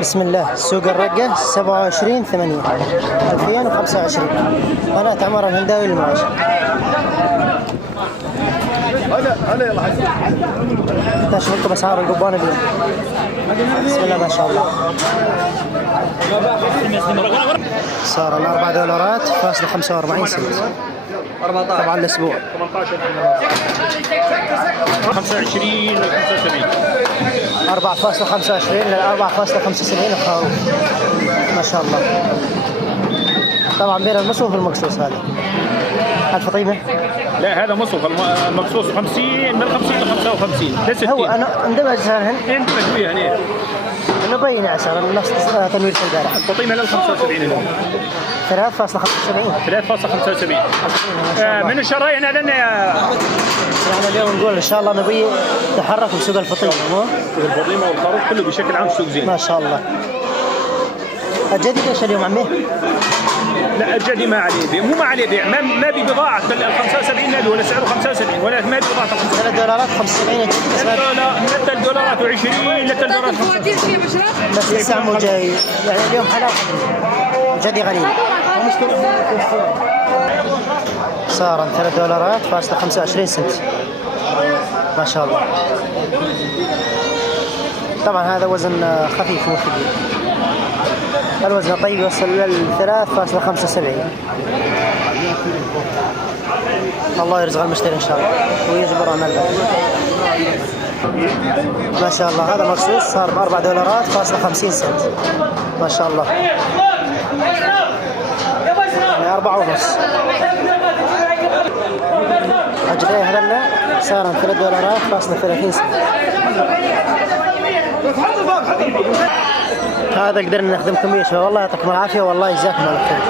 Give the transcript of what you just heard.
بسم الله. سوق الرقة 27/8 2025. قناة عمر الهنداوي للمواشي. هلا يلا حاج. تشوفوا اسعار القبانة اليوم. بسم الله ما شاء الله. صار $4 فاصلة 45 سنت. طبعا الاسبوع 25 و 75 4.25 ل 4.75 الخروف ما شاء الله. طبعا بين المصروف والمقصوص هذا الفطيمة. لا هذا مصروف المقصوص 50 من 50 ل 55 ل 60. هو انا اندمج سعرهن اندمج وياه هنا نبين اسعار نفس تنوير البارح. الفطيمة لل 75 اليوم 3.75 3.75. من الشرايين هذا يعني اليوم نقول ان شاء الله نبي تحرك بسوق الفطيمة. الفطيمة والخروف كله بشكل عام سوق زين ما شاء الله. الجديد ايش اليوم عمي؟ لا الجدي ما عليه بيع، مو ما عليه بيع، ما ببضاعة ال 75 نبي ولا سعره 75 ولا ما ببضاعة $3 75 جديد. حتى الدولارات و20 حتى الدولارات بس لسه عمو جاي يعني اليوم حالات جدي غريب. صار $3 فاصلة 25 سنت ما شاء الله. طبعا هذا وزن خفيف مو ثقيل. الوزن طيب يوصل لل 3.75. الله يرزق المشتري ان شاء الله ويجبر عمل ما شاء الله. هذا مخصوص صار $4 فاصلة 50 سنت ما شاء الله. يعني 4.5. الجداي هذا صار $3 فاصلة 30 سنت. هذا قدرنا نخدم كمية شوي. والله يعطيكم العافية والله يجزاكم الله خير.